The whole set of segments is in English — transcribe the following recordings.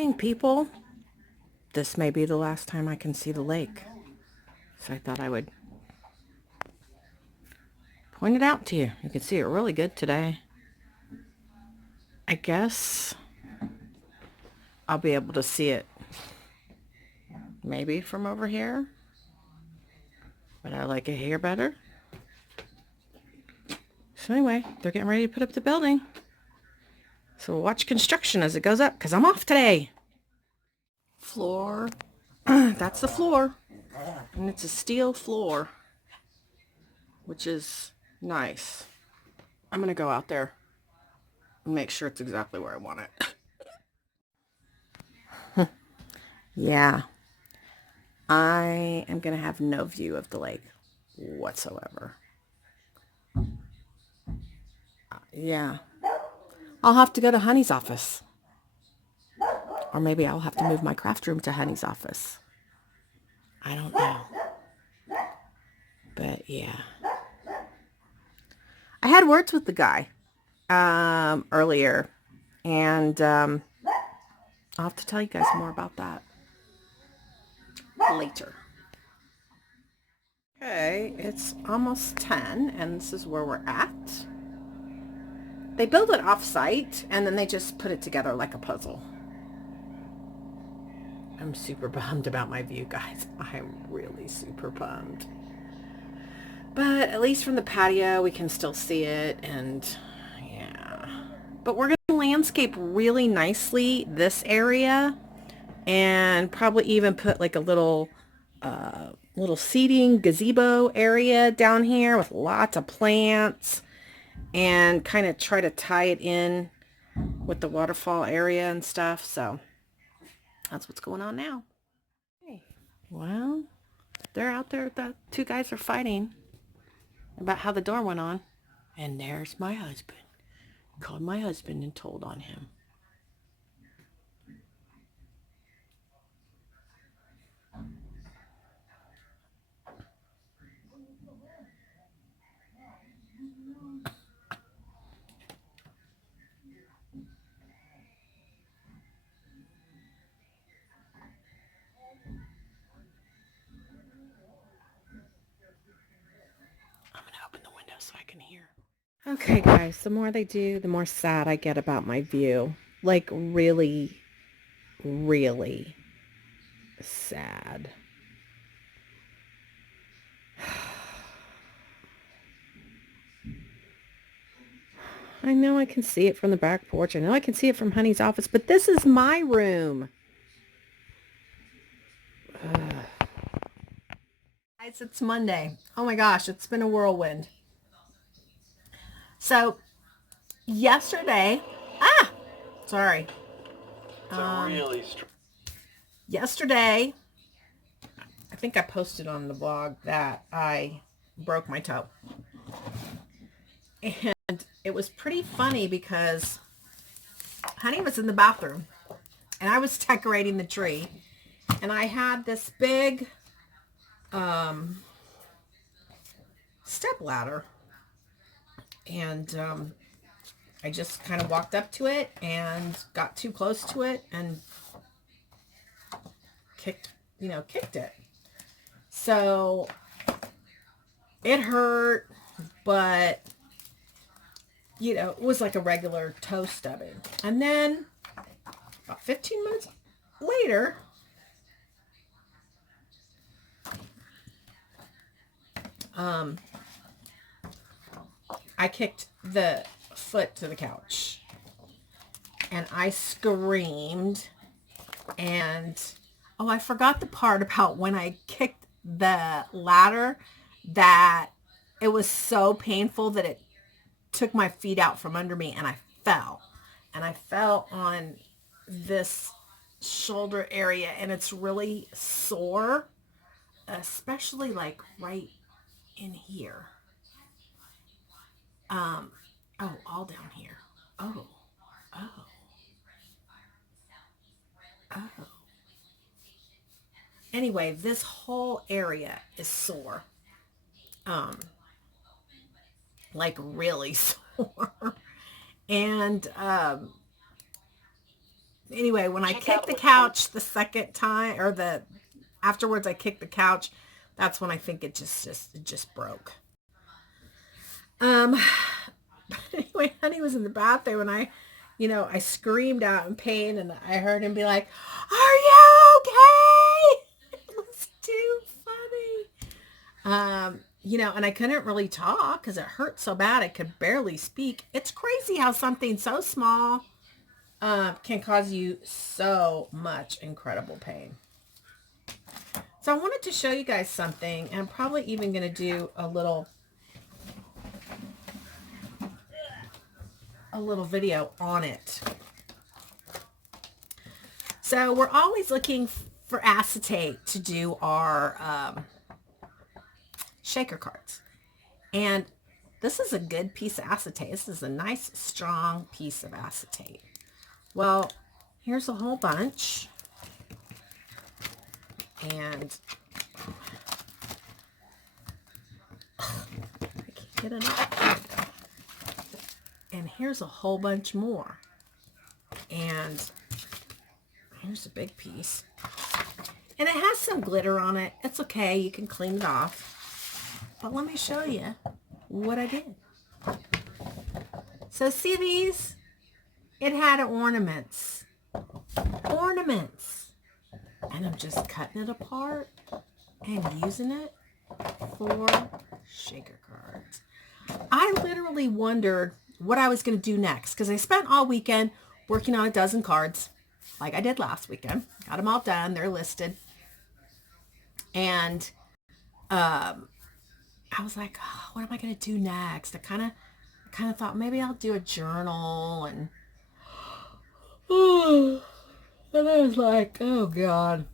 morning, people. This may be the last time I can see the lake. So I thought I would point it out to you. You can see it really good today. I guess I'll be able to see it maybe from over here. But I like it here better. So anyway, they're getting ready to put up the building. So we'll watch construction as it goes up because I'm off today. Floor. That's the floor. And it's a steel floor, which is nice. I'm going to go out there and make sure it's exactly where I want it. Yeah. I am going to have no view of the lake whatsoever. Yeah. I'll have to go to Honey's office. Or maybe I'll have to move my craft room to Honey's office. I don't know. But yeah. I had words with the guy earlier. And I'll have to tell you guys more about that later. Okay, it's almost 10 and this is where we're at. They build it off-site and then they just put it together like a puzzle. I'm super bummed about my view, guys. I'm really super bummed. But at least from the patio, we can still see it, and yeah. But we're going to landscape really nicely this area, and probably even put like a little seating gazebo area down here with lots of plants, and kind of try to tie it in with the waterfall area and stuff. So that's what's going on now. Hey, well, they're out there. The two guys are fighting about how the door went on. And there's my husband. Called my husband and told on him. I'm going to open the window so I can hear. Okay, guys, the more they do, the more sad I get about my view. Like, really, really sad. I know I can see it from the back porch. I know I can see it from Honey's office, but this is my room. Guys, it's Monday. Oh my gosh, it's been a whirlwind. So, yesterday, sorry. Yesterday, I think I posted on the blog that I broke my toe. And it was pretty funny because Honey was in the bathroom and I was decorating the tree, and I had this big step ladder, and I just kind of walked up to it and got too close to it and kicked it. So it hurt, but it was like a regular toe stubbing. And then about 15 minutes later, I kicked the foot to the couch and I screamed. And I forgot the part about when I kicked the ladder, that it was so painful that it took my feet out from under me and I fell. And I fell on this shoulder area and it's really sore, especially like right in here. All down here. Oh. Anyway, this whole area is sore. Like really sore. And Anyway, when I kicked the couch the second time, or afterwards I kicked the couch, that's when I think it just broke. But anyway, honey was in the bathroom and I screamed out in pain and I heard him be like, "Are you okay?" It was too funny. And I couldn't really talk because it hurt so bad I could barely speak. It's crazy how something so small can cause you so much incredible pain. So I wanted to show you guys something, and I'm probably even going to do a little video on it. So we're always looking for acetate to do our shaker cards. And this is a good piece of acetate. This is a nice, strong piece of acetate. Well, here's a whole bunch. And I can't get enough. And here's a whole bunch more. And here's a big piece. And it has some glitter on it. It's okay. You can clean it off. But let me show you what I did. So see these? It had ornaments. Ornaments. And I'm just cutting it apart and using it for shaker cards. I literally wondered what I was going to do next because I spent all weekend working on a dozen cards like I did last weekend. Got them all done. They're listed. And I was like, oh, what am I going to do next? I kind of thought maybe I'll do a journal and I was like, oh God,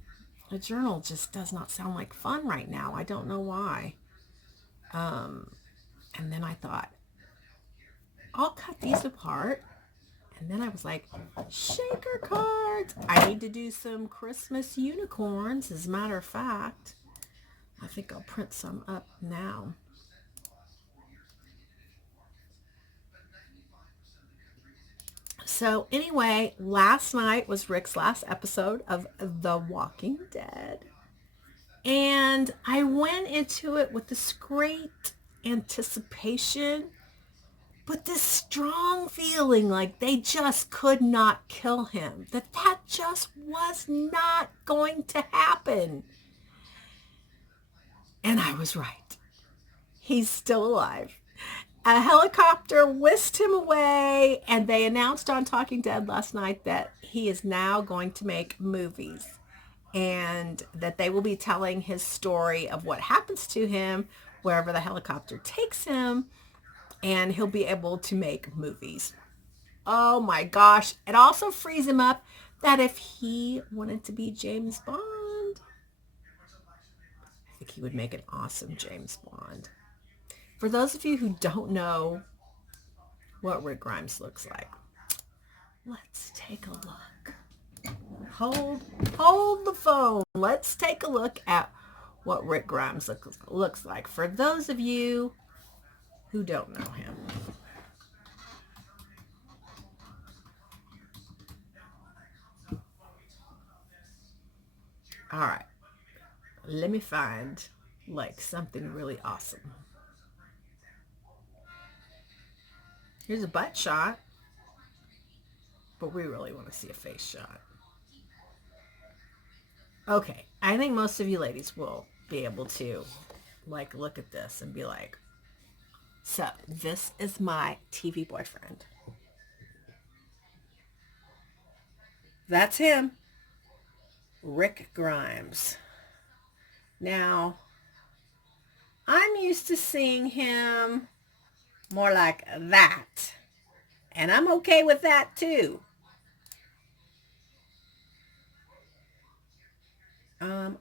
a journal just does not sound like fun right now. I don't know why. And then I thought, I'll cut these apart. And then I was like, shaker cards. I need to do some Christmas unicorns. As a matter of fact, I think I'll print some up now. So anyway, last night was Rick's last episode of The Walking Dead. And I went into it with this great anticipation, but this strong feeling like they just could not kill him. That just was not going to happen. And I was right. He's still alive. A helicopter whisked him away, and they announced on Talking Dead last night that he is now going to make movies and that they will be telling his story of what happens to him wherever the helicopter takes him, and he'll be able to make movies. Oh my gosh. It also frees him up that if he wanted to be James Bond, I think he would make an awesome James Bond. For those of you who don't know what Rick Grimes looks like, let's take a look. Hold the phone. Let's take a look at what Rick Grimes looks like. For those of you who don't know him. All right. Let me find like something really awesome. Here's a butt shot, but we really want to see a face shot. Okay, I think most of you ladies will be able to like look at this and be like, so this is my TV boyfriend. That's him, Rick Grimes. Now, I'm used to seeing him more like that. And I'm okay with that too.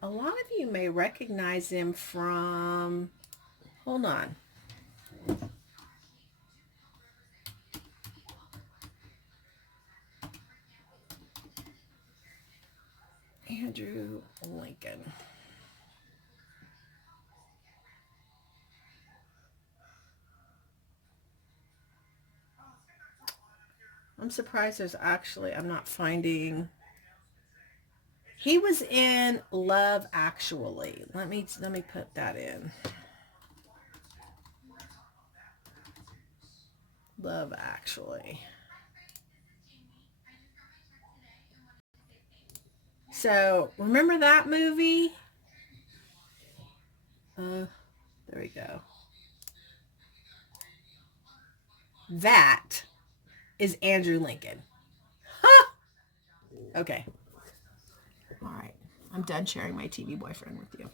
A lot of you may recognize him from, hold on. Andrew Lincoln. I'm surprised there's actually, I'm not finding. He was in Love Actually. Let me put that in. Love Actually. So, remember that movie? There we go. That is Andrew Lincoln. Huh! Okay. All right. I'm done sharing my TV boyfriend with you.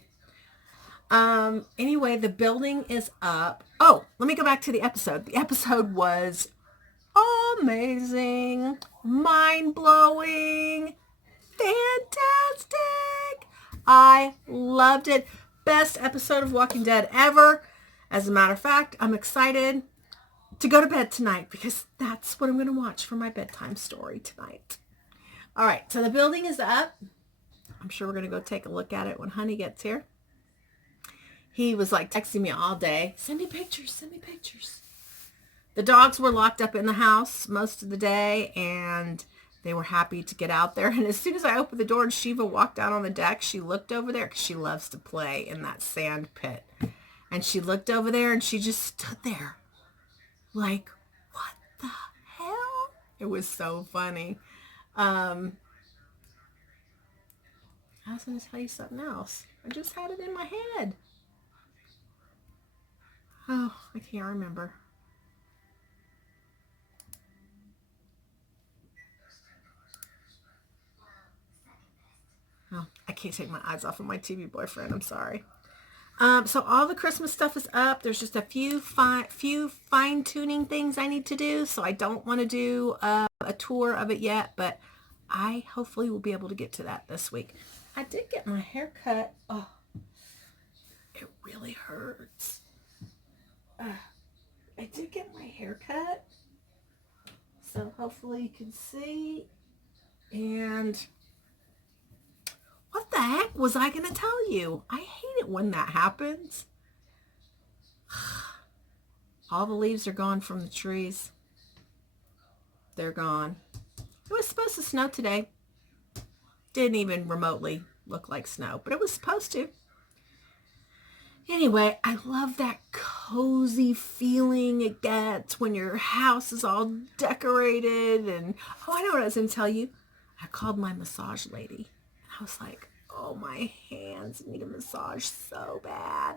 Anyway, the building is up. Oh, let me go back to the episode. The episode was amazing, mind-blowing, fantastic. I loved it. Best episode of Walking Dead ever. As a matter of fact, I'm excited to go to bed tonight because that's what I'm going to watch for my bedtime story tonight. All right, so the building is up. I'm sure we're going to go take a look at it when Honey gets here. He was like texting me all day. Send me pictures, send me pictures. The dogs were locked up in the house most of the day, and they were happy to get out there. And as soon as I opened the door and Shiva walked out on the deck, she looked over there because she loves to play in that sand pit. And she looked over there and she just stood there like, what the hell? It was so funny. I was going to tell you something else. I just had it in my head. Oh, I can't remember. Oh, I can't take my eyes off of my TV boyfriend. I'm sorry. So all the Christmas stuff is up. There's just a few fine-tuning things I need to do. So I don't want to do a tour of it yet, but I hopefully will be able to get to that this week. I did get my hair cut. Oh, it really hurts. I did get my hair cut. So hopefully you can see. And what the heck was I going to tell you? I hate it when that happens. All the leaves are gone from the trees. They're gone. It was supposed to snow today. Didn't even remotely look like snow, but it was supposed to. Anyway, I love that cozy feeling it gets when your house is all decorated. And, oh, I know what I was going to tell you. I called my massage lady. I was like, oh, my hands need a massage so bad.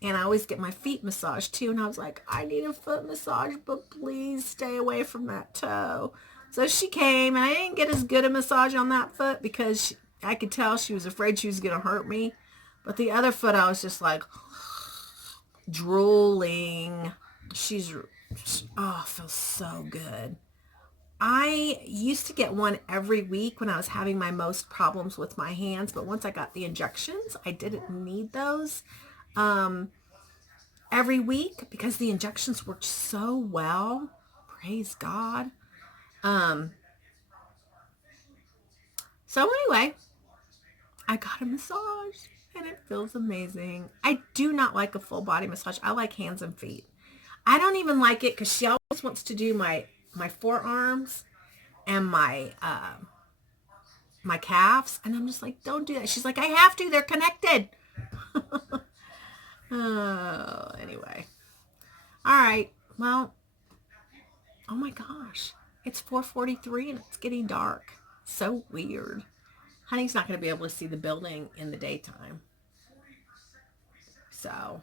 And I always get my feet massaged too. And I was like, I need a foot massage, but please stay away from that toe. So she came, and I didn't get as good a massage on that foot because I could tell she was afraid she was going to hurt me. But the other foot, I was just like drooling. Oh, it feels so good. I used to get one every week when I was having my most problems with my hands. But once I got the injections, I didn't need those every week because the injections worked so well. Praise God. So anyway, I got a massage and it feels amazing. I do not like a full body massage. I like hands and feet. I don't even like it because she always wants to do my forearms and my my calves, and I'm just like, don't do that. She's like, I have to. They're connected. Oh, anyway. All right. Well, oh my gosh. It's 4:43 and it's getting dark. So weird. Honey's not going to be able to see the building in the daytime. So,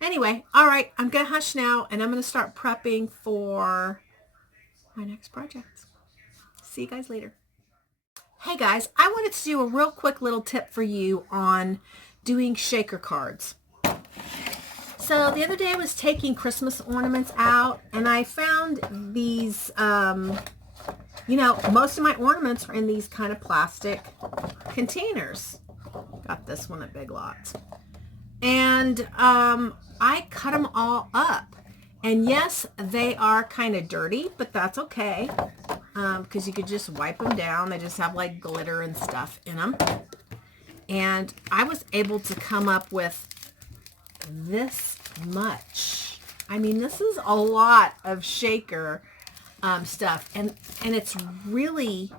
anyway, all right. I'm going to hush now, and I'm going to start prepping for my next project. See you guys later. Hey guys, I wanted to do a real quick little tip for you on doing shaker cards. So the other day I was taking Christmas ornaments out, and I found these, most of my ornaments are in these kind of plastic containers. Got this one at Big Lots. And I cut them all up. And yes, they are kind of dirty, but that's okay. Because you could just wipe them down. They just have like glitter and stuff in them. And I was able to come up with this much I mean, this is a lot of shaker stuff, and it's really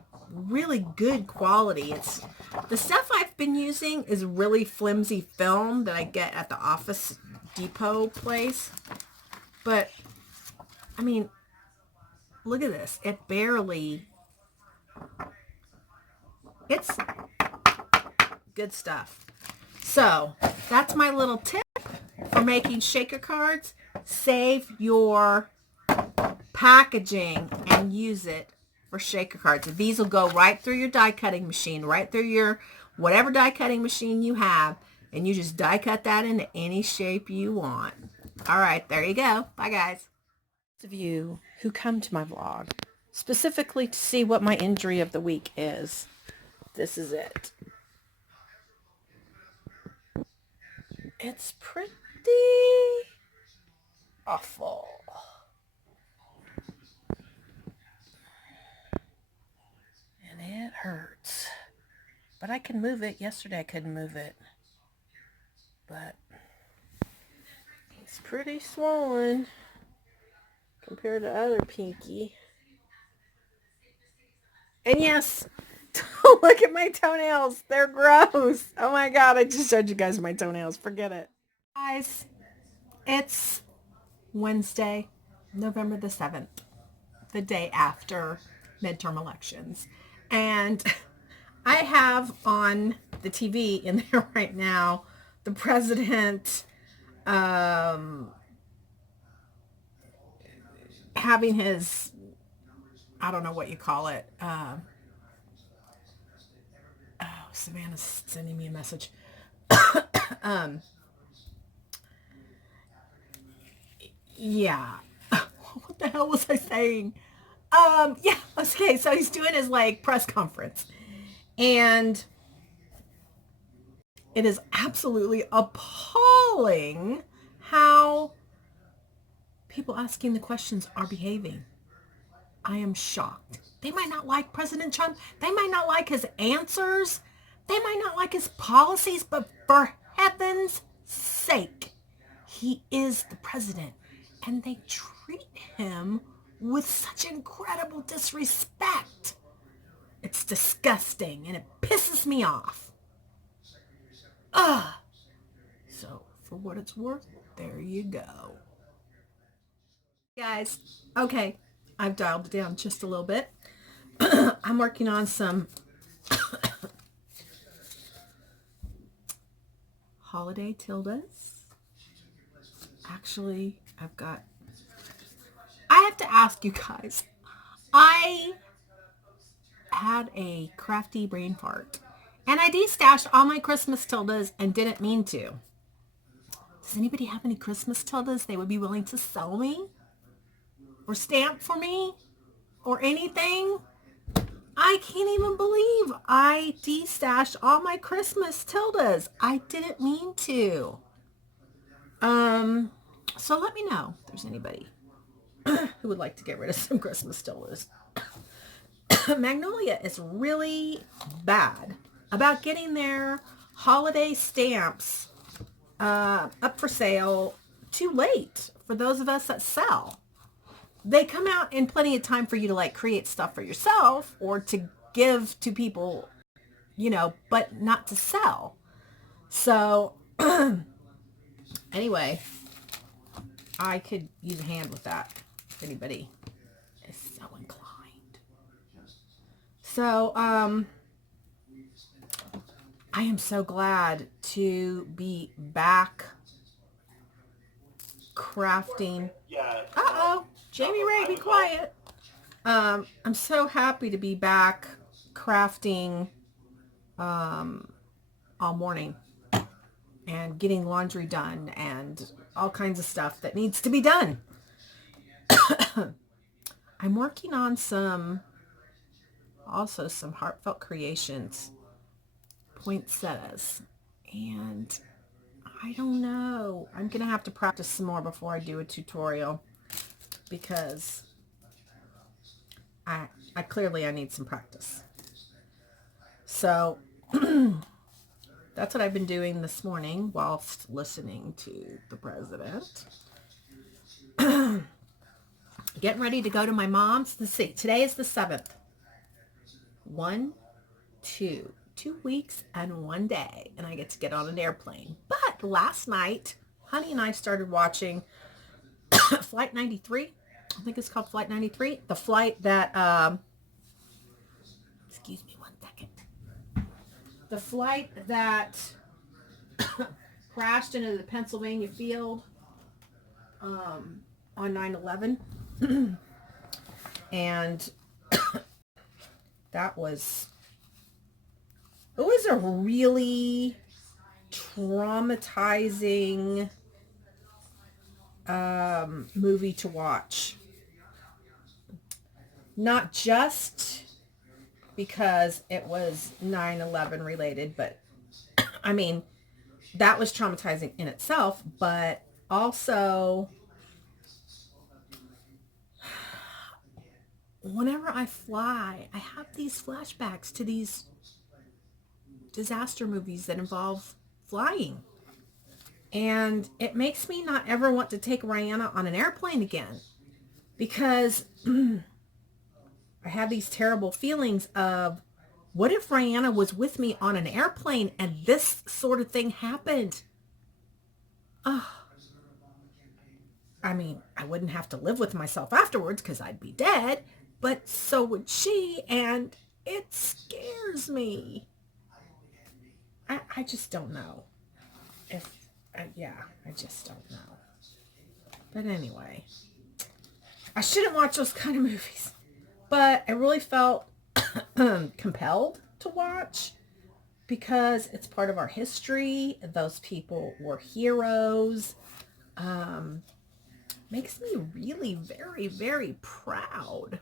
good quality. It's the stuff I've been using is really flimsy film that I get at the Office Depot place. But I mean, look at this. It's good stuff. So that's my little tip for making shaker cards. Save your packaging and use it for shaker cards. These will go right through your die cutting machine, right through your whatever die cutting machine you have, and you just die cut that into any shape you want. All right, there you go. Bye, guys. Those of you who come to my vlog specifically to see what my injury of the week is, this is it. It's pretty awful. And it hurts. But I can move it. Yesterday I couldn't move it. But it's pretty swollen compared to other pinky. And yes, look at my toenails. They're gross. Oh my God, I just showed you guys my toenails. Forget it. Guys, it's Wednesday, November the 7th, the day after midterm elections. And I have on the TV in there right now the president having his, I don't know what you call it. Savannah's sending me a message. Yeah. What the hell was I saying? Yeah. Okay. So he's doing his like press conference, and it is absolutely appalling how people asking the questions are behaving. I am shocked. They might not like President Trump. They might not like his answers. They might not like his policies, but for heaven's sake, he is the president. And they treat him with such incredible disrespect. It's disgusting and it pisses me off. Ugh. So, for what it's worth, there you go. Guys, okay, I've dialed it down just a little bit. I'm working on some holiday tildes. Actually, I have to ask you guys, I had a crafty brain fart and I destashed all my Christmas tildes and didn't mean to. Does anybody have any Christmas tildes they would be willing to sell me or stamp for me or anything? I can't even believe I destashed all my Christmas tildes. I didn't mean to. So let me know if there's anybody who would like to get rid of some Christmas tildes. Magnolia is really bad about getting their holiday stamps up for sale too late for those of us that sell. They come out in plenty of time for you to like create stuff for yourself or to give to people, you know, but not to sell. So anyway, I could use a hand with that if anybody is so inclined. So I am so glad to be back crafting. Uh-oh, Jamie Ray, be quiet. I'm so happy to be back crafting all morning and getting laundry done and all kinds of stuff that needs to be done. I'm working on some heartfelt creations poinsettias, and I don't know. I'm going to have to practice some more before I do a tutorial because I clearly need some practice. So that's what I've been doing this morning whilst listening to the president. Getting ready to go to my mom's. Let's see. Today is the 7th. 2 weeks and 1 day. And I get to get on an airplane. But last night, honey and I started watching Flight 93. I think it's called Flight 93. The flight that, excuse me 1 second. The flight that crashed into the Pennsylvania field on 9/11. And it was a really traumatizing movie to watch. Not just because it was 9/11 related, but I mean, that was traumatizing in itself, but also whenever I fly, I have these flashbacks to these disaster movies that involve flying. And it makes me not ever want to take Rihanna on an airplane again, because I have these terrible feelings of, what if Rihanna was with me on an airplane and this sort of thing happened? Oh, I mean, I wouldn't have to live with myself afterwards because I'd be dead, but so would she, and it scares me. I just don't know. I just don't know. But anyway, I shouldn't watch those kind of movies, but I really felt compelled to watch because it's part of our history. Those people were heroes. Makes me really very, very proud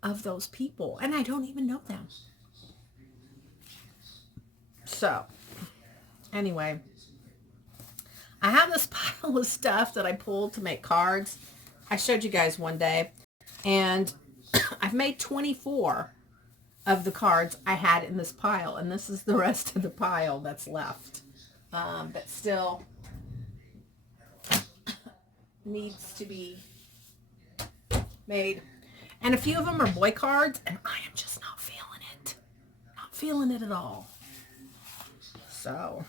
of those people, and I don't even know them. So anyway, I have this pile of stuff that I pulled to make cards. I showed you guys one day, and I've made 24 of the cards I had in this pile, and this is the rest of the pile that's left, that still needs to be made. And a few of them are boy cards, and I am just not feeling it. Not feeling it at all. So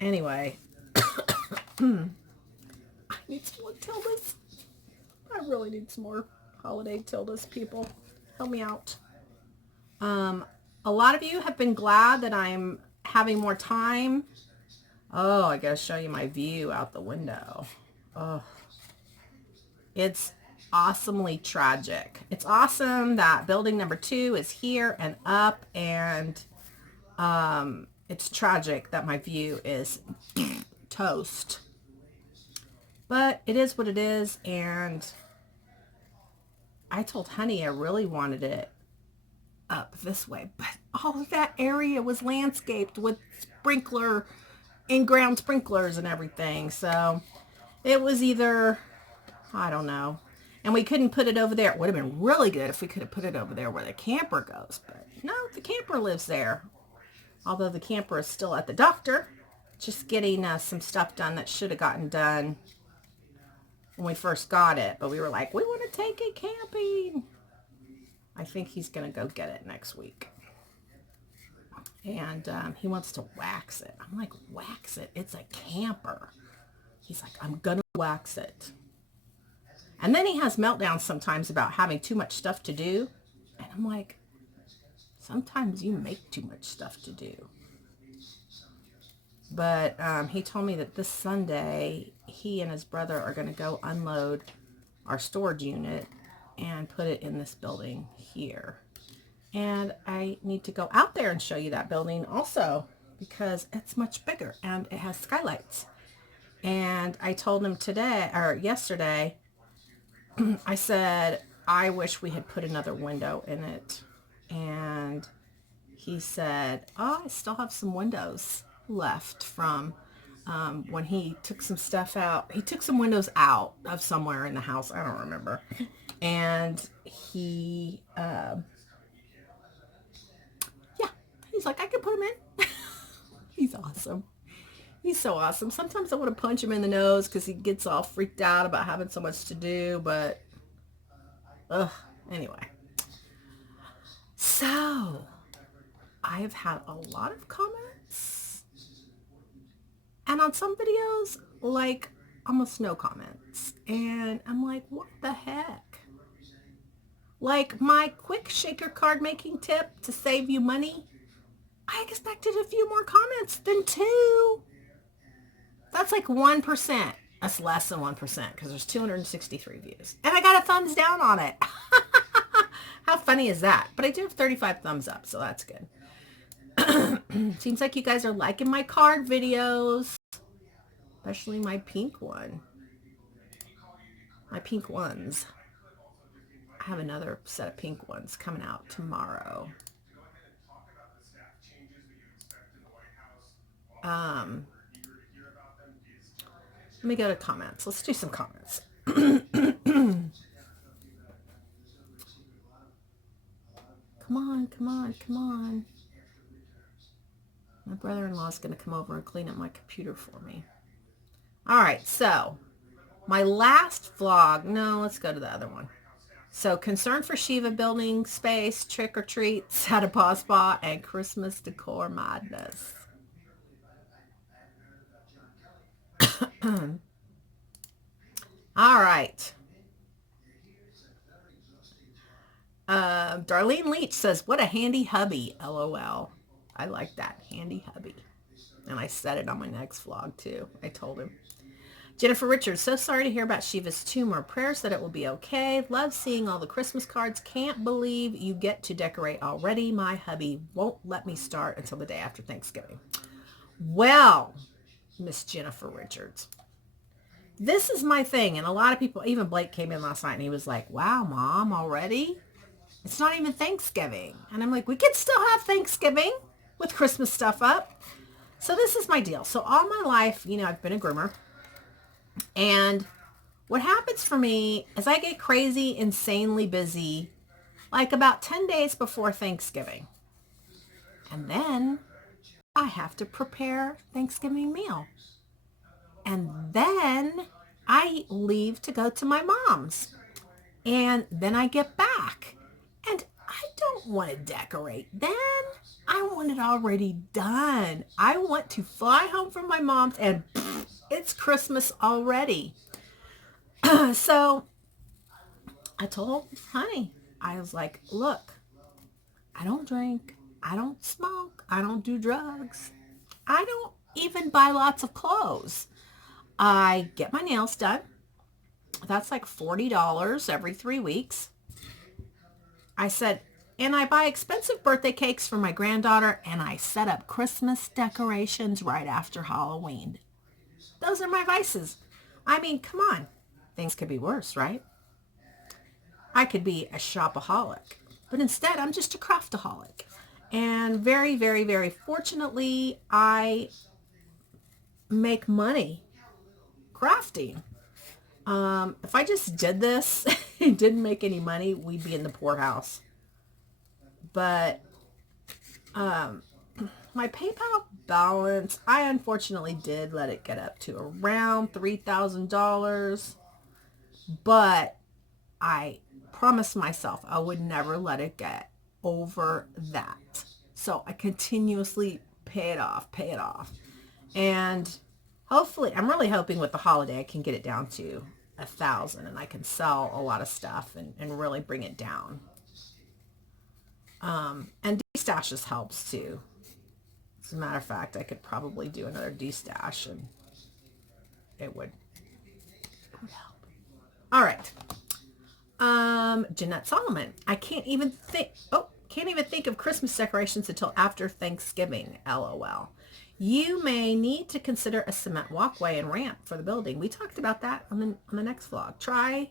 anyway, I need some more tildes. I really need some more holiday tildes, people. Help me out. A lot of you have been glad that I'm having more time. Oh, I gotta show you my view out the window. Oh, it's awesomely tragic. It's awesome that building number 2 is here and up, and it's tragic that my view is toast. But it is what it is, and I told honey I really wanted it up this way, but all of that area was landscaped with in-ground sprinklers and everything, so it was either, I don't know. And we couldn't put it over there. It would have been really good if we could have put it over there where the camper goes, but no, the camper lives there. Although the camper is still at the doctor, just getting some stuff done that should have gotten done when we first got it. But we were like, we want to take it camping. I think he's going to go get it next week. And he wants to wax it. I'm like, wax it? It's a camper. He's like, I'm going to wax it. And then he has meltdowns sometimes about having too much stuff to do. And I'm like, sometimes you make too much stuff to do. But he told me that this Sunday, he and his brother are going to go unload our storage unit and put it in this building here. And I need to go out there and show you that building also, because it's much bigger and it has skylights. And I told him yesterday, I said, I wish we had put another window in it. And he said, oh, I still have some windows left from when he took some stuff out. He took some windows out of somewhere in the house. I don't remember. And he, he's like, I can put them in. He's awesome. He's so awesome. Sometimes I want to punch him in the nose because he gets all freaked out about having so much to do, but anyway. So, I've had a lot of comments, and on some videos, like almost no comments. And I'm like, what the heck? Like my quick shaker card making tip to save you money, I expected a few more comments than 2. That's like 1%. That's less than 1% because there's 263 views. And I got a thumbs down on it. How funny is that? But I do have 35 thumbs up, so that's good. Seems like you guys are liking my card videos, especially my pink one. My pink ones. I have another set of pink ones coming out tomorrow. Let me go to comments. Let's do some comments. Come on, come on, come on. My brother-in-law is going to come over and clean up my computer for me. All right, so my last vlog. No, let's go to the other one. So, concern for Shiva building space, trick or treats at apawspa, and Christmas decor madness. All right. Darlene Leach says, what a handy hubby, LOL. I like that, handy hubby. And I said it on my next vlog too. I told him. Jennifer Richards, so sorry to hear about Shiva's tumor. Prayers that it will be okay. Love seeing all the Christmas cards. Can't believe you get to decorate already. My hubby won't let me start until the day after Thanksgiving. Well, Miss Jennifer Richards, this is my thing. And a lot of people, even Blake came in last night and he was like, wow, Mom, already? It's not even Thanksgiving. And I'm like, we could still have Thanksgiving with Christmas stuff up. So this is my deal. So all my life, I've been a groomer. And what happens for me is I get crazy, insanely busy, like about 10 days before Thanksgiving. And then I have to prepare Thanksgiving meal. And then I leave to go to my mom's. And then I get back. And I don't want to decorate then. I want it already done. I want to fly home from my mom's and it's Christmas already. So I told honey, I was like, look, I don't drink. I don't smoke. I don't do drugs. I don't even buy lots of clothes. I get my nails done. That's like $40 every 3 weeks. I said, and I buy expensive birthday cakes for my granddaughter, and I set up Christmas decorations right after Halloween. Those are my vices. I mean, come on. Things could be worse, right? I could be a shopaholic, but instead I'm just a craftaholic. And very, very, very fortunately, I make money crafting. If I just did this and didn't make any money, we'd be in the poorhouse. But my PayPal balance, I unfortunately did let it get up to around $3,000. But I promised myself I would never let it get over that. So I continuously pay it off. And hopefully, I'm really hoping with the holiday I can get it down to 1,000 and I can sell a lot of stuff and really bring it down. And D-stashes helps too. As a matter of fact, I could probably do another D-stash and it would help. All right. Jeanette Solomon. I can't even think of Christmas decorations until after Thanksgiving. LOL. You may need to consider a cement walkway and ramp for the building. We talked about that on the next vlog. Trying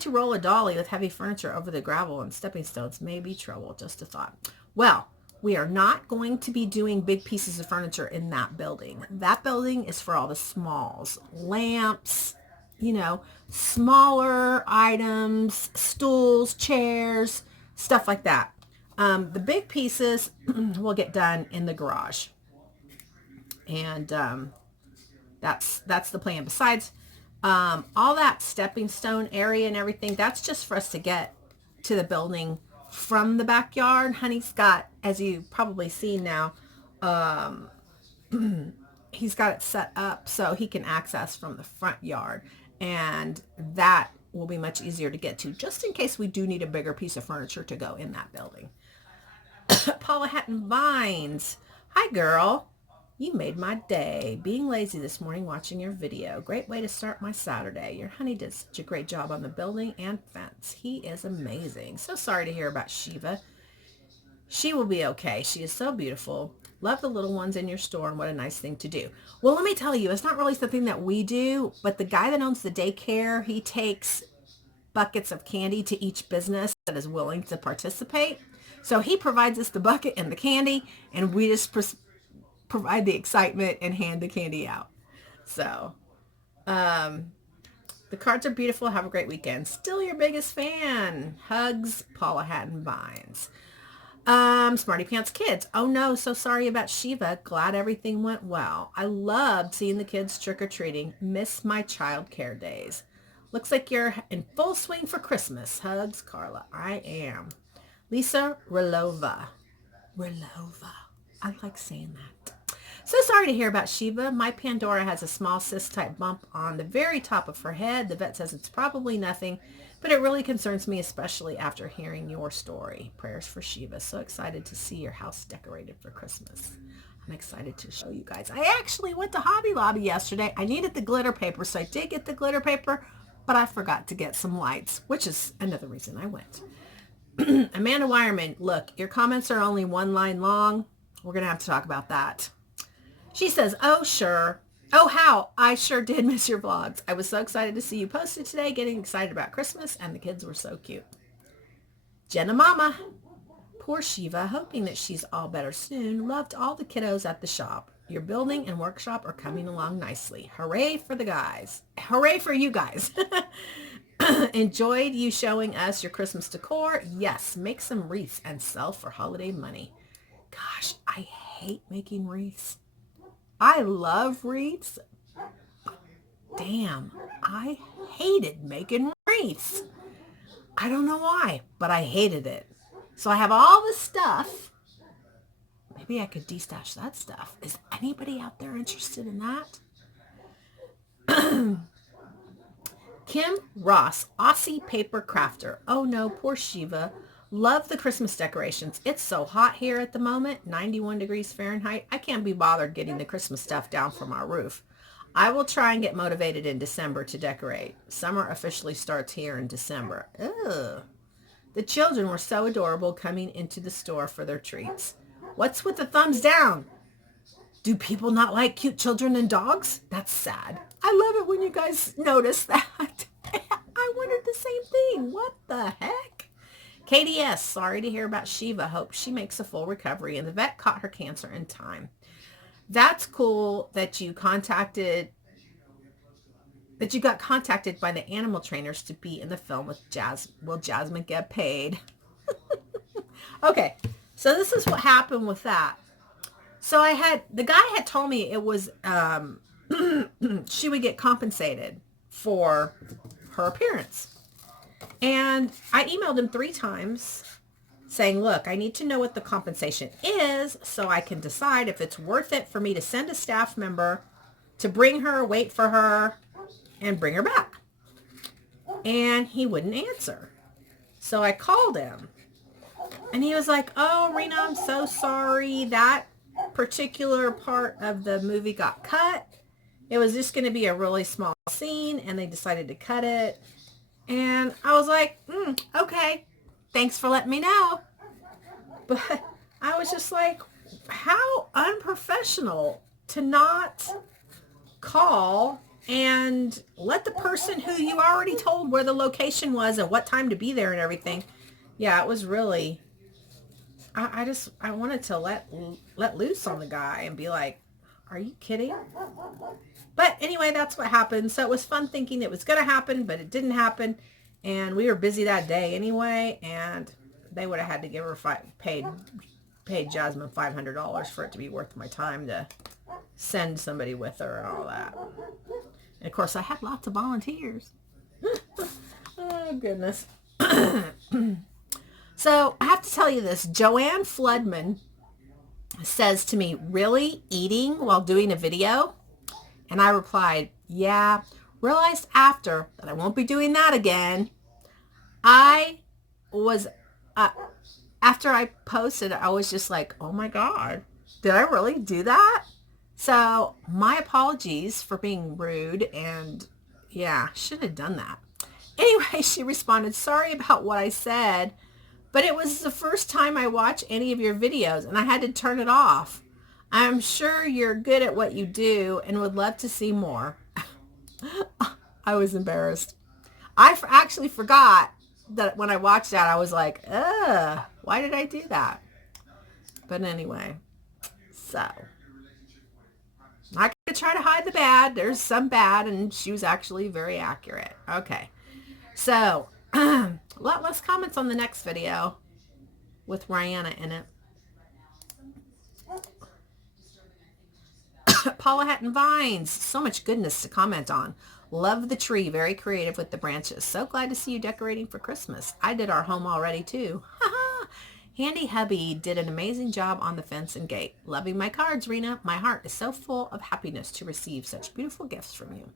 to roll a dolly with heavy furniture over the gravel and stepping stones may be trouble. Just a thought. Well, we are not going to be doing big pieces of furniture in that building. That building is for all the smalls, lamps, smaller items, stools, chairs, stuff like that. The big pieces will get done in the garage. And that's the plan. Besides, all that stepping stone area and everything, that's just for us to get to the building from the backyard. Honey's got, as you probably seen now, he's got it set up so he can access from the front yard, and that will be much easier to get to, just in case we do need a bigger piece of furniture to go in that building. Paula Hatton Vines. Hi, girl. You made my day. Being lazy this morning watching your video. Great way to start my Saturday. Your honey did such a great job on the building and fence. He is amazing. So sorry to hear about Shiva. She will be okay. She is so beautiful. Love the little ones in your store, and what a nice thing to do. Well, let me tell you, it's not really something that we do, but the guy that owns the daycare, he takes buckets of candy to each business that is willing to participate. So he provides us the bucket and the candy, and we just provide the excitement and hand the candy out. So the cards are beautiful. Have a great weekend. Still your biggest fan. Hugs, Paula Hatton Vines. Smarty Pants Kids. Oh no, so sorry about Shiva. Glad everything went well. I loved seeing the kids trick-or-treating. Miss my child care days. Looks like you're in full swing for Christmas. Hugs, Carla. I am. Lisa Relova. I like saying that. So sorry to hear about Shiva. My Pandora has a small cyst-type bump on the very top of her head. The vet says it's probably nothing, but it really concerns me, especially after hearing your story. Prayers for Shiva. So excited to see your house decorated for Christmas. I'm excited to show you guys. I actually went to Hobby Lobby yesterday. I needed the glitter paper, so I did get the glitter paper, but I forgot to get some lights, which is another reason I went. Amanda Wireman, look, your comments are only one line long. We're going to have to talk about that. She says, oh, sure. Oh, how? I sure did miss your vlogs. I was so excited to see you posted today, getting excited about Christmas, and the kids were so cute. Jenna Mama. Poor Shiva, hoping that she's all better soon. Loved all the kiddos at the shop. Your building and workshop are coming along nicely. Hooray for the guys. Hooray for you guys. Enjoyed you showing us your Christmas decor. Yes, make some wreaths and sell for holiday money. Gosh, I hate making wreaths. I love wreaths. Damn, I hated making wreaths. I don't know why, but I hated it. So I have all this stuff. Maybe I could de-stash that stuff. Is anybody out there interested in that? Kim Ross, Aussie paper crafter. Oh no, poor Shiva. Love the Christmas decorations. It's so hot here at the moment, 91 degrees Fahrenheit. I can't be bothered getting the Christmas stuff down from our roof. I will try and get motivated in December to decorate. Summer officially starts here in December. Ugh. The children were so adorable coming into the store for their treats. What's with the thumbs down? Do people not like cute children and dogs? That's sad. I love it when you guys notice that. I wondered the same thing. What the heck? KDS, sorry to hear about Shiva. Hope she makes a full recovery, and the vet caught her cancer in time. That's cool that you got contacted by the animal trainers to be in the film with Jazz. Will Jasmine get paid? Okay, so this is what happened with that. So the guy had told me it was, she would get compensated for her appearance. And I emailed him 3 times saying, look, I need to know what the compensation is so I can decide if it's worth it for me to send a staff member to bring her, wait for her, and bring her back. And he wouldn't answer. So I called him. And he was like, oh, Rena, I'm so sorry. That particular part of the movie got cut. It was just going to be a really small scene, and they decided to cut it. And I was like, okay, thanks for letting me know. But I was just like, how unprofessional to not call and let the person who you already told where the location was and what time to be there and everything. Yeah, it was really, I wanted to let loose on the guy and be like, are you kidding? But anyway, that's what happened. So it was fun thinking it was going to happen, but it didn't happen. And we were busy that day anyway, and they would have had to give her paid paid Jasmine $500 for it to be worth my time to send somebody with her and all that. And of course, I had lots of volunteers. Oh, goodness. So I have to tell you this. Joanne Floodman says to me, really, eating while doing a video? And I replied, yeah, realized after that I won't be doing that again. I was, after I posted, I was just like, oh my God, did I really do that? So my apologies for being rude, and yeah, should have done that. Anyway, she responded, sorry about what I said, but it was the first time I watched any of your videos and I had to turn it off. I'm sure you're good at what you do and would love to see more. I was embarrassed. I actually forgot that when I watched that, I was like, why did I do that? But anyway, so I could try to hide the bad. There's some bad, and she was actually very accurate. Okay. So, less comments on the next video with Rihanna in it. Paula Hatton Vines. So much goodness to comment on. Love the tree. Very creative with the branches. So glad to see you decorating for Christmas. I did our home already too. Handy hubby did an amazing job on the fence and gate. Loving my cards, Rena. My heart is so full of happiness to receive such beautiful gifts from you.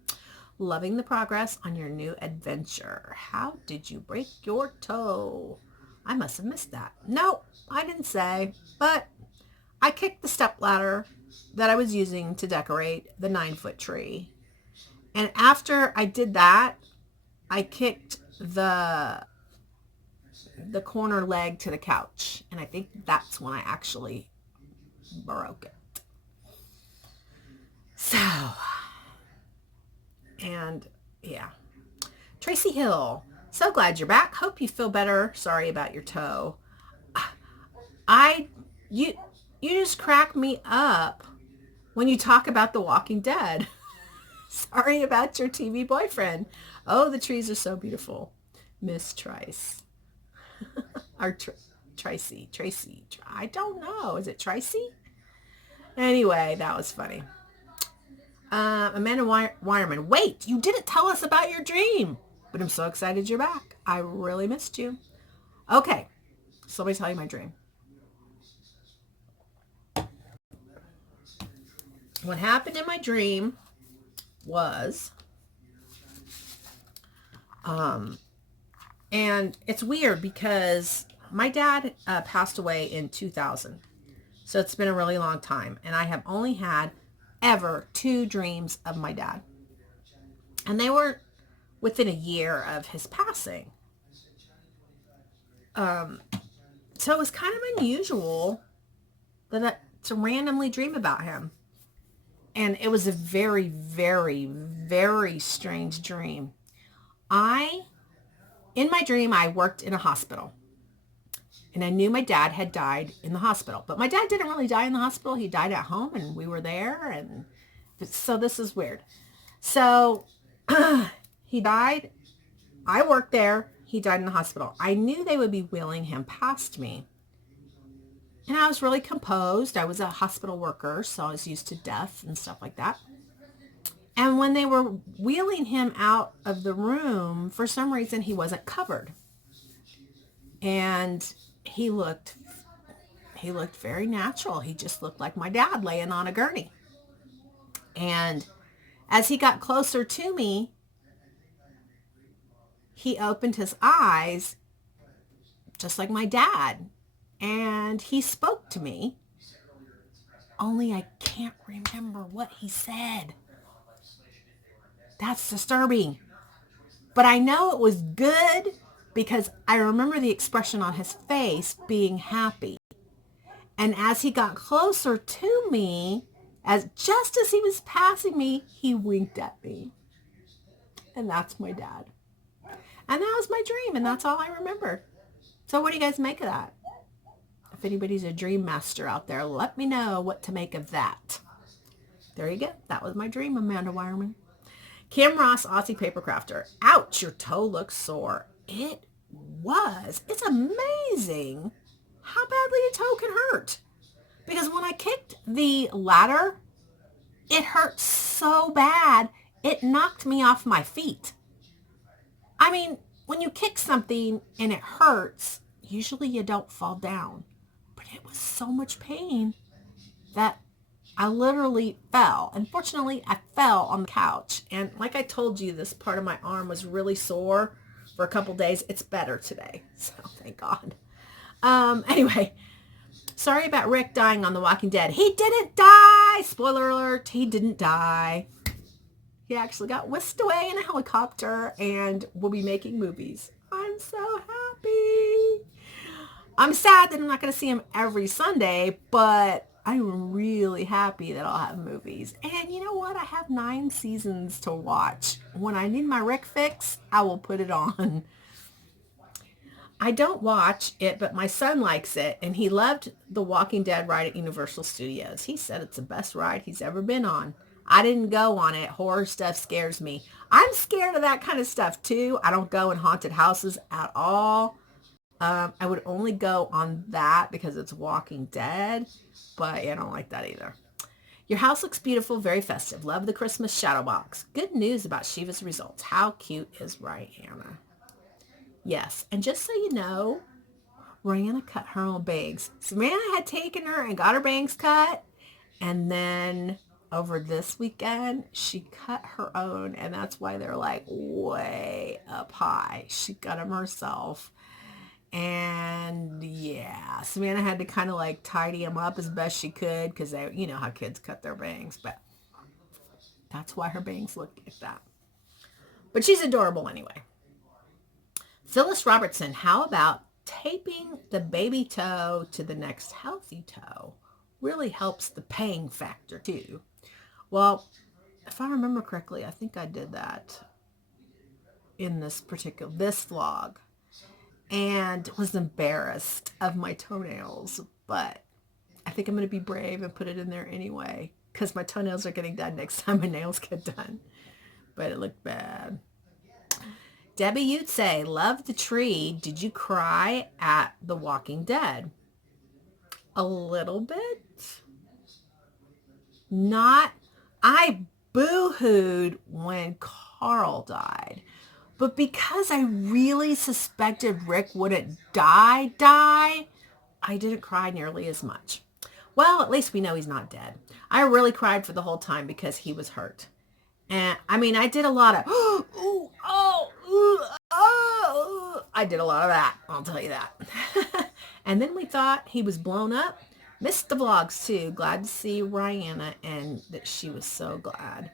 Loving the progress on your new adventure. How did you break your toe? I must have missed that. No, I didn't say, but I kicked the stepladder that I was using to decorate the 9-foot tree. And after I did that, I kicked the corner leg to the couch. And I think that's when I actually broke it. So, and yeah. Tracy Hill, so glad you're back. Hope you feel better. Sorry about your toe. You just crack me up when you talk about The Walking Dead. Sorry about your TV boyfriend. Oh, the trees are so beautiful. Miss Trice. Or Tracy. I don't know. Is it Tracy? Anyway, that was funny. Amanda Wireman. Wait, you didn't tell us about your dream. But I'm so excited you're back. I really missed you. Okay. So let me tell you my dream. What happened in my dream was, and it's weird because my dad passed away in 2000. So it's been a really long time. And I have only had ever 2 dreams of my dad. And they were within a year of his passing. So it was kind of unusual to randomly dream about him. And it was a very, very, very strange dream. In my dream, I worked in a hospital. And I knew my dad had died in the hospital. But my dad didn't really die in the hospital. He died at home and we were there. And so this is weird. So he died. I worked there. He died in the hospital. I knew they would be wheeling him past me. And I was really composed. I was a hospital worker, so I was used to death and stuff like that. And when they were wheeling him out of the room, for some reason, he wasn't covered. And he looked very natural. He just looked like my dad laying on a gurney. And as he got closer to me, he opened his eyes just like my dad. And he spoke to me, only I can't remember what he said. That's disturbing. But I know it was good because I remember the expression on his face being happy. And as he got closer to me, just as he was passing me, he winked at me. And that's my dad. And that was my dream, and that's all I remember. So what do you guys make of that? If anybody's a dream master out there, let me know what to make of that. There you go. That was my dream, Amanda Wireman. Kim Ross, Aussie Paper Crafter. Ouch, your toe looks sore. It was. It's amazing how badly toe can hurt. Because when I kicked the ladder, it hurt so bad, it knocked me off my feet. I mean, when you kick something and it hurts, usually you don't fall down. But it was so much pain that I literally fell. Unfortunately, I fell on the couch. And like I told you, this part of my arm was really sore for a couple days. It's better today. So thank God. Anyway, sorry about Rick dying on The Walking Dead. He didn't die. Spoiler alert, he didn't die. He actually got whisked away in a helicopter and will be making movies. I'm so happy. I'm sad that I'm not going to see him every Sunday, but I'm really happy that I'll have movies. And you know what? I have 9 seasons to watch. When I need my Rick fix, I will put it on. I don't watch it, but my son likes it, and he loved the Walking Dead ride at Universal Studios. He said it's the best ride he's ever been on. I didn't go on it. Horror stuff scares me. I'm scared of that kind of stuff too. I don't go in haunted houses at all. I would only go on that because it's Walking Dead, but I don't like that either. Your house looks beautiful, very festive. Love the Christmas shadow box. Good news about Shiva's results. How cute is Rihanna? Yes, and just so you know, Rihanna cut her own bangs. Savannah had taken her and got her bangs cut, and then over this weekend, she cut her own, and that's why they're like way up high. She cut them herself. And yeah, Savannah had to kind of like tidy them up as best she could because they, you know how kids cut their bangs, but that's why her bangs look like that. But she's adorable anyway. Phyllis Robertson, how about taping the baby toe to the next healthy toe? Really helps the pain factor too. Well, if I remember correctly, I think I did that in this vlog and was embarrassed of my toenails, but I think I'm going to be brave and put it in there anyway because my toenails are getting done next time my nails get done, but it looked bad. Debbie, you'd say, love the tree. Did you cry at The Walking Dead? A little bit. I boo-hooed when Carl died. But because I really suspected Rick wouldn't die, I didn't cry nearly as much. Well, at least we know he's not dead. I really cried for the whole time because he was hurt. And I mean, I did a lot of, I did a lot of that. I'll tell you that. And then we thought he was blown up. Missed the vlogs too. Glad to see Rihanna and that she was so glad.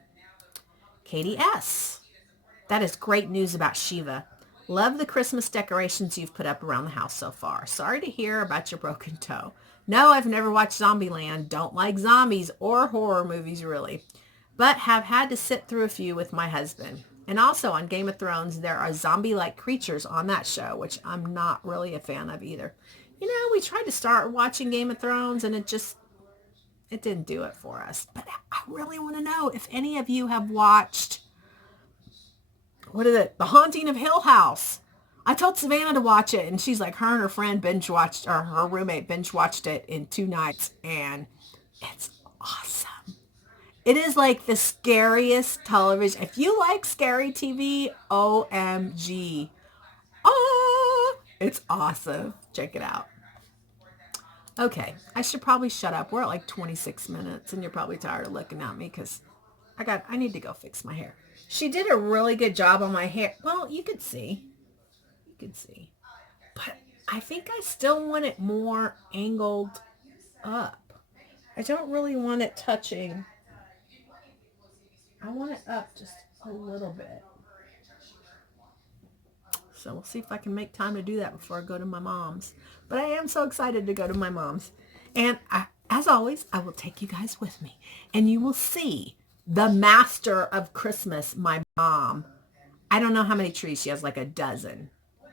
Katie S. That is great news about Shiva. Love the Christmas decorations you've put up around the house so far. Sorry to hear about your broken toe. No, I've never watched Zombieland. Don't like zombies or horror movies really. But have had to sit through a few with my husband. And also on Game of Thrones, there are zombie-like creatures on that show, which I'm not really a fan of either. You know, we tried to start watching Game of Thrones and it didn't do it for us. But I really want to know if any of you have watched, The Haunting of Hill House. I told Savannah to watch it and she's like, her and her friend her roommate binge watched it in 2 nights and it's awesome. It is like the scariest television. If you like scary TV, OMG. Oh, it's awesome. Check it out. Okay, I should probably shut up. We're at like 26 minutes and you're probably tired of looking at me because I need to go fix my hair. She did a really good job on my hair. Well, you could see. But I think I still want it more angled up. I don't really want it touching. I want it up just a little bit. So we'll see if I can make time to do that before I go to my mom's. But I am so excited to go to my mom's. And as always, I will take you guys with me. And you will see the master of Christmas, my mom. I don't know how many trees. She has like a dozen.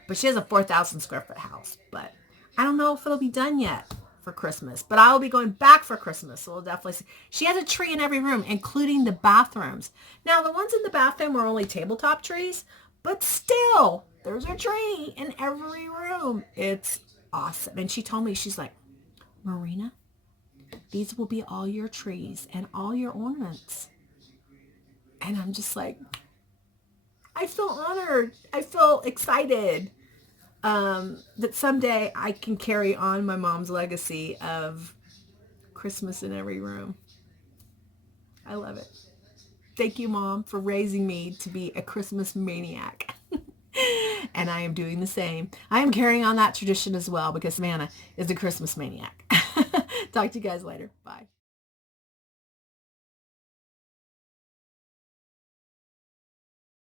But she has a 4,000 square foot house. But I don't know if it'll be done yet for Christmas. But I will be going back for Christmas. So we'll definitely see. She has a tree in every room, including the bathrooms. Now, the ones in the bathroom are only tabletop trees. But still, there's a tree in every room. It's awesome. And she told me, she's like, Marina, these will be all your trees and all your ornaments. And I'm just like, I feel honored. I feel excited that someday I can carry on my mom's legacy of Christmas in every room. I love it. Thank you, Mom, for raising me to be a Christmas maniac. And I am doing the same. I am carrying on that tradition as well because Savannah is a Christmas maniac. Talk to you guys later. Bye.